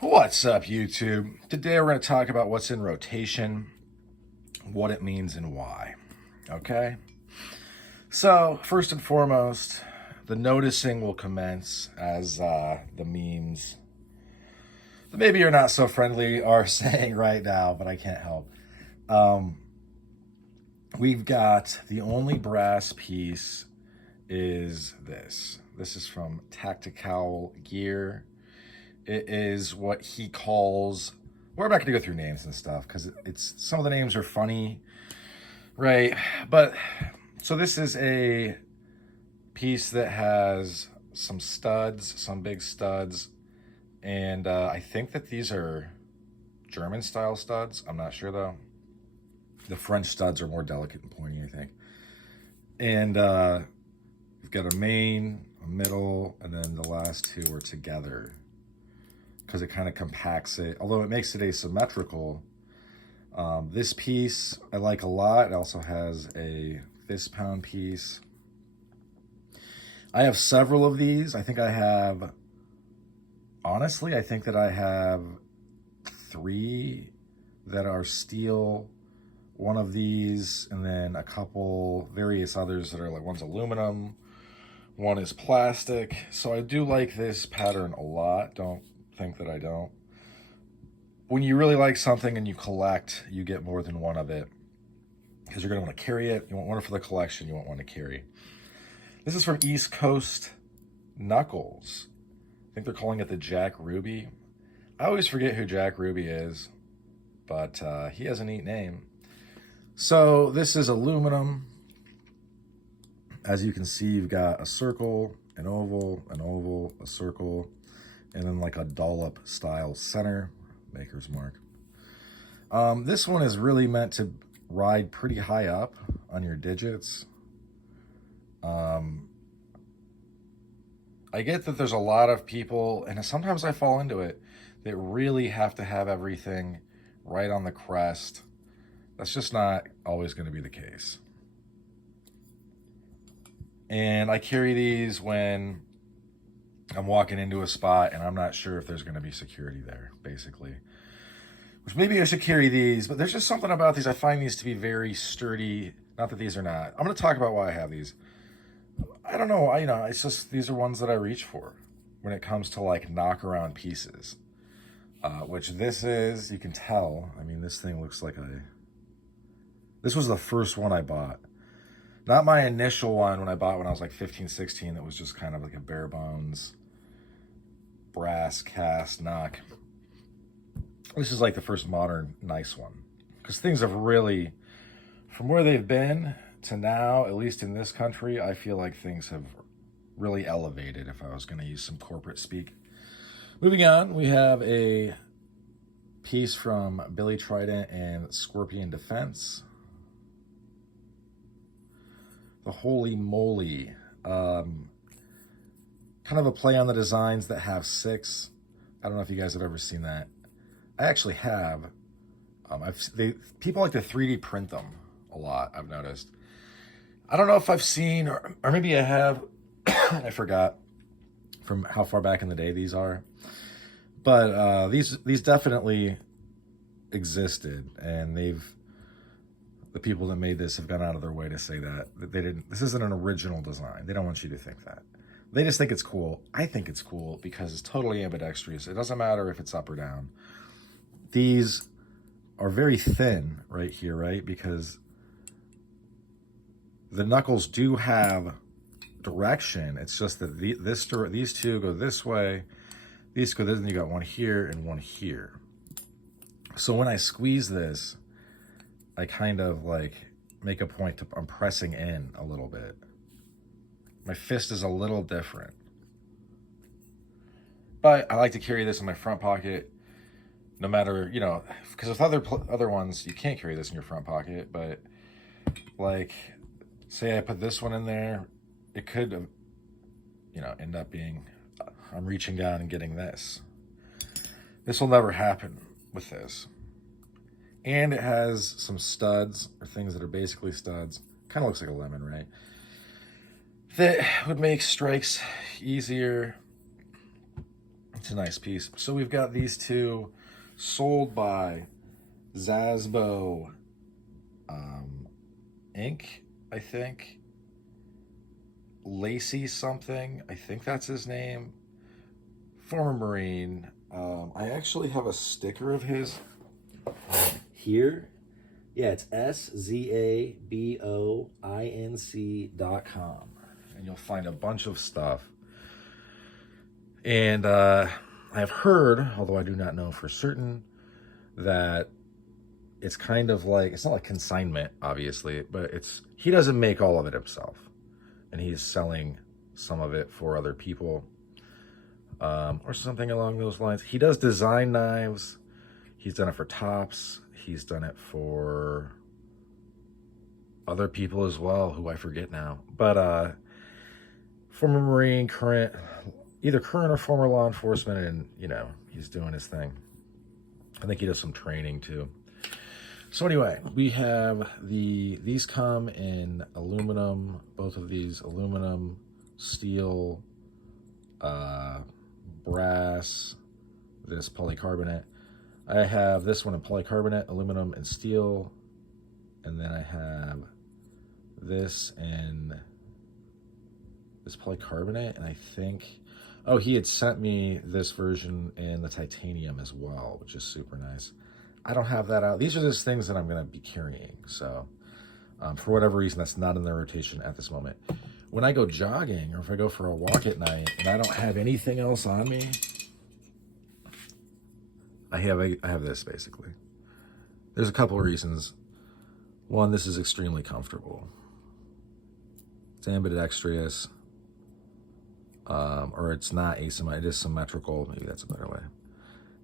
What's up, YouTube? Today we're going to talk about what's in rotation, what it means, and why. Okay? So, first and foremost, the noticing will commence as the memes that maybe you're not so friendly are saying right now, but I can't help. We've got the only brass piece is this. This is from Tactical Gear. It is what he calls, we're not going to go through names and stuff because it's some of the names are funny, right? But so this is a piece that has some studs, some big studs, and I think that these are German style studs. I'm not sure though. The French studs are more delicate and pointy, I think. And we've got a main, a middle, and then the last two are together, because it kind of compacts it, although it makes it asymmetrical. This piece I like a lot. It also has a fist pound piece. I have several of these. I think that I have 3 that are steel, one of these, and then a couple various others that are like, one's aluminum, one is plastic. So I do like this pattern a lot. Don't think that I don't. When you really like something and you collect, you get more than one of it because you're going to want to carry it. You want one for the collection. You want one to carry. This is from East Coast Knuckles. I think they're calling it the Jack Ruby. I always forget who Jack Ruby is, but he has a neat name. So this is aluminum. As you can see, you've got a circle, an oval, a circle, and then like a dollop style center, maker's mark. This one is really meant to ride pretty high up on your digits. I get that there's a lot of people, and sometimes I fall into it, that really have to have everything right on the crest. That's just not always going to be the case. And I carry these when I'm walking into a spot and I'm not sure if there's going to be security there, basically. Which maybe I should carry these, but there's just something about these. I find these to be very sturdy. Not that these are not. I'm going to talk about why I have these. I don't know. It's just these are ones that I reach for when it comes to like knock around pieces. Which this is, you can tell. I mean, this thing looks like this was the first one I bought. Not my initial one when I bought when I was like 15, 16. It was just kind of like a bare bones brass cast knock. This is like the first modern nice one. Because things have really, from where they've been to now, at least in this country, I feel like things have really elevated, if I was going to use some corporate speak. Moving on, we have a piece from Billy Trident and Scorpion Defense. The Holy Moly. Kind of a play on the designs that have 6. I don't know if you guys have ever seen that. I actually have. People like to 3D print them a lot, I've noticed. I don't know if I've seen, or maybe I have, I forgot from how far back in the day these are. But these definitely existed, and the people that made this have gone out of their way to say that they didn't. This isn't an original design. They don't want you to think that. They just think it's cool. I think it's cool because it's totally ambidextrous. It doesn't matter if it's up or down. These are very thin right here, right? Because the knuckles do have direction. It's just that these two go this way. These go this, and you got one here and one here. So when I squeeze this, I kind of like make a point I'm pressing in a little bit. My fist is a little different. But I like to carry this in my front pocket, no matter, because with other ones, you can't carry this in your front pocket, but like, say I put this one in there, it could, end up being, I'm reaching down and getting this. This will never happen with this. And it has some studs, or things that are basically studs. Kind of looks like a lemon, right? That would make strikes easier. It's a nice piece. So we've got these two sold by Zasbo Inc., I think. Lacey something, I think that's his name. Former Marine. I actually have a sticker of his here. Yeah, it's SZABOINC.com. And you'll find a bunch of stuff. And I've heard, although I do not know for certain, that it's kind of like, it's not like consignment, obviously, but he doesn't make all of it himself. And he's selling some of it for other people, or something along those lines. He does design knives. He's done it for Tops. He's done it for other people as well, who I forget now. But former Marine, either current or former law enforcement, and he's doing his thing. I think he does some training too. So anyway, we have these come in aluminum, both of these aluminum, steel, brass, this polycarbonate. I have this one in polycarbonate, aluminum, and steel. And then I have this in this polycarbonate, and I think, oh, he had sent me this version in the titanium as well, which is super nice. I don't have that out. These are just things that I'm going to be carrying. So for whatever reason, that's not in the rotation at this moment. When I go jogging, or if I go for a walk at night and I don't have anything else on me, I have this basically. There's a couple of reasons. One, this is extremely comfortable. It's ambidextrous, or it's not asymmetrical. It is symmetrical. Maybe that's a better way.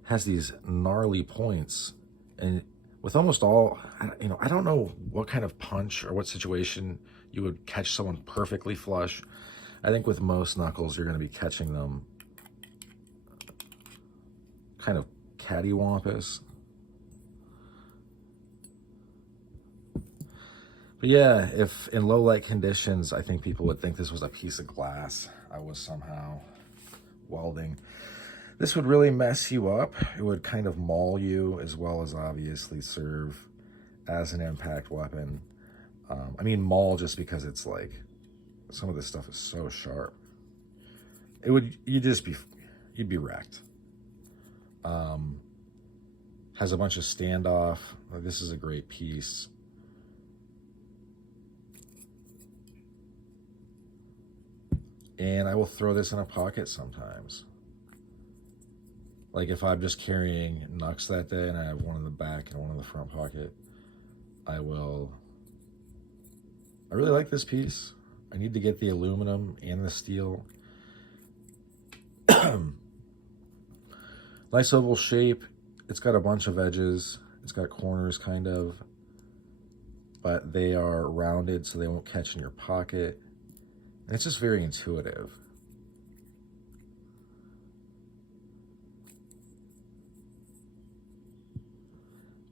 It has these gnarly points. And with almost all, I don't know what kind of punch or what situation you would catch someone perfectly flush. I think with most knuckles, you're going to be catching them kind of cattywampus. But yeah, if in low light conditions, I think people would think this was a piece of glass I was somehow welding. This would really mess you up. It would kind of maul you, as well as obviously serve as an impact weapon. I mean maul just because it's like, some of this stuff is so sharp. You'd be wrecked. Has a bunch of standoff. This is a great piece. And I will throw this in a pocket sometimes. Like if I'm just carrying Knucks that day and I have one in the back and one in the front pocket, I really like this piece. I need to get the aluminum and the steel. Nice oval shape. It's got a bunch of edges. It's got corners kind of, but they are rounded so they won't catch in your pocket. And it's just very intuitive.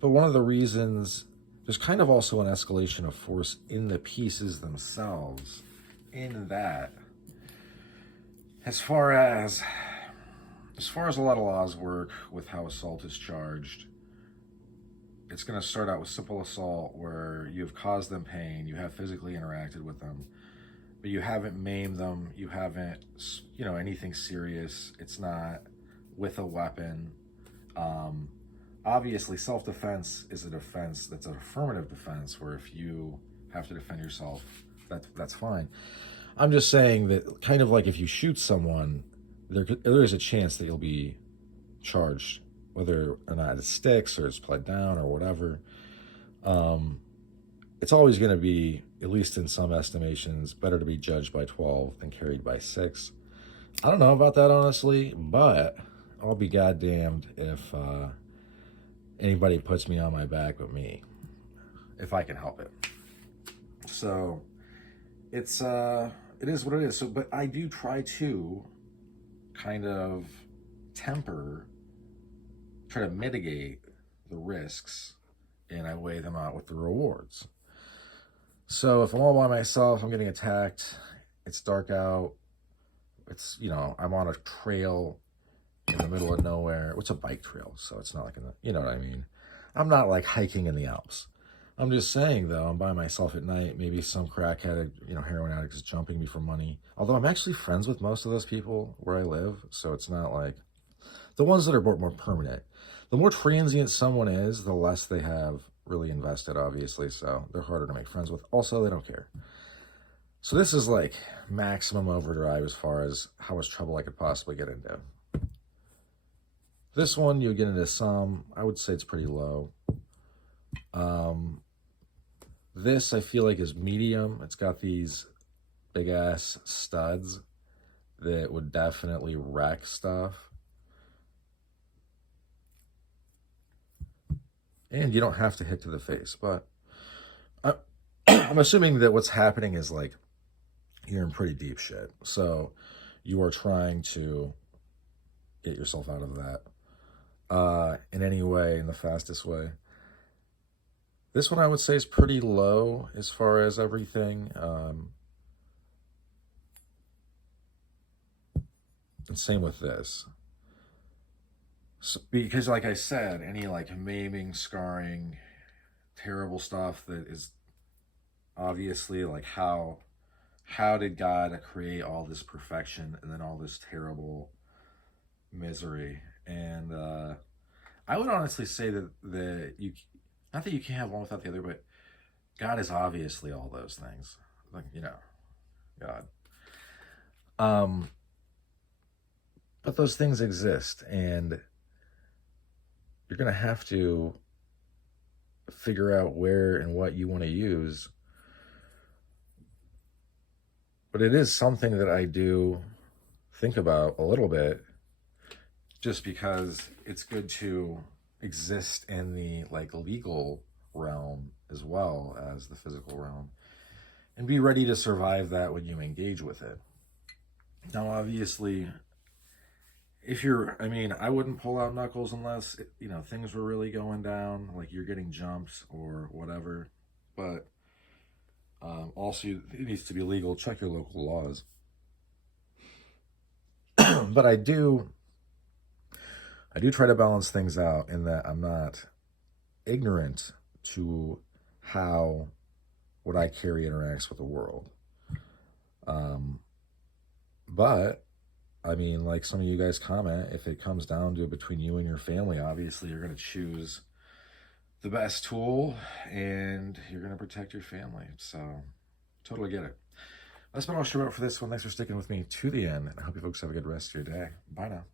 But one of the reasons, there's kind of also an escalation of force in the pieces themselves, in that as far as a lot of laws work with how assault is charged, it's going to start out with simple assault where you've caused them pain, you have physically interacted with them, but you haven't maimed them, you haven't, anything serious. It's not with a weapon. Obviously, self-defense is a defense that's an affirmative defense, where if you have to defend yourself, that's fine. I'm just saying that kind of like if you shoot someone, there is a chance that you'll be charged, whether or not it sticks or it's pled down or whatever. It's always going to be, at least in some estimations, better to be judged by 12 than carried by 6. I don't know about that, honestly, but I'll be goddamned if anybody puts me on my back but me, if I can help it. So it is what it is. So, but I do try to kind of try to mitigate the risks, and I weigh them out with the rewards. So if I'm all by myself, I'm getting attacked, it's dark out, I'm on a trail, in the middle of nowhere. It's a bike trail, so it's not like in the, you know what I mean? I'm not like hiking in the Alps. I'm just saying though, I'm by myself at night. Maybe some crackhead, heroin addict is jumping me for money. Although I'm actually friends with most of those people where I live, so it's not like the ones that are more permanent. The more transient someone is, the less they have really invested, obviously. So they're harder to make friends with. Also, they don't care. So this is like maximum overdrive as far as how much trouble I could possibly get into. This one, you get into some, I would say it's pretty low. This I feel like is medium. It's got these big ass studs that would definitely wreck stuff. And you don't have to hit to the face, but I'm assuming that what's happening is like you're in pretty deep shit. So you are trying to get yourself out of that in any way, in the fastest way. This one I would say is pretty low as far as everything. And same with this. So, because like I said, any like maiming, scarring, terrible stuff that is obviously like how did God create all this perfection and then all this terrible misery? And I would honestly say that you, not that you can't have one without the other, but God is obviously all those things. Like, God. But those things exist, and you're going to have to figure out where and what you want to use. But it is something that I do think about a little bit, just because it's good to exist in the like legal realm as well as the physical realm and be ready to survive that when you engage with it. Now, obviously, I wouldn't pull out Knuckles unless, things were really going down, like you're getting jumped or whatever. But also, it needs to be legal. Check your local laws. But I do try to balance things out in that I'm not ignorant to how what I carry interacts with the world. But like some of you guys comment, if it comes down to between you and your family, obviously you're going to choose the best tool and you're going to protect your family. So, totally get it. That's been all she wrote for this one. Thanks for sticking with me to the end, and I hope you folks have a good rest of your day. Bye now.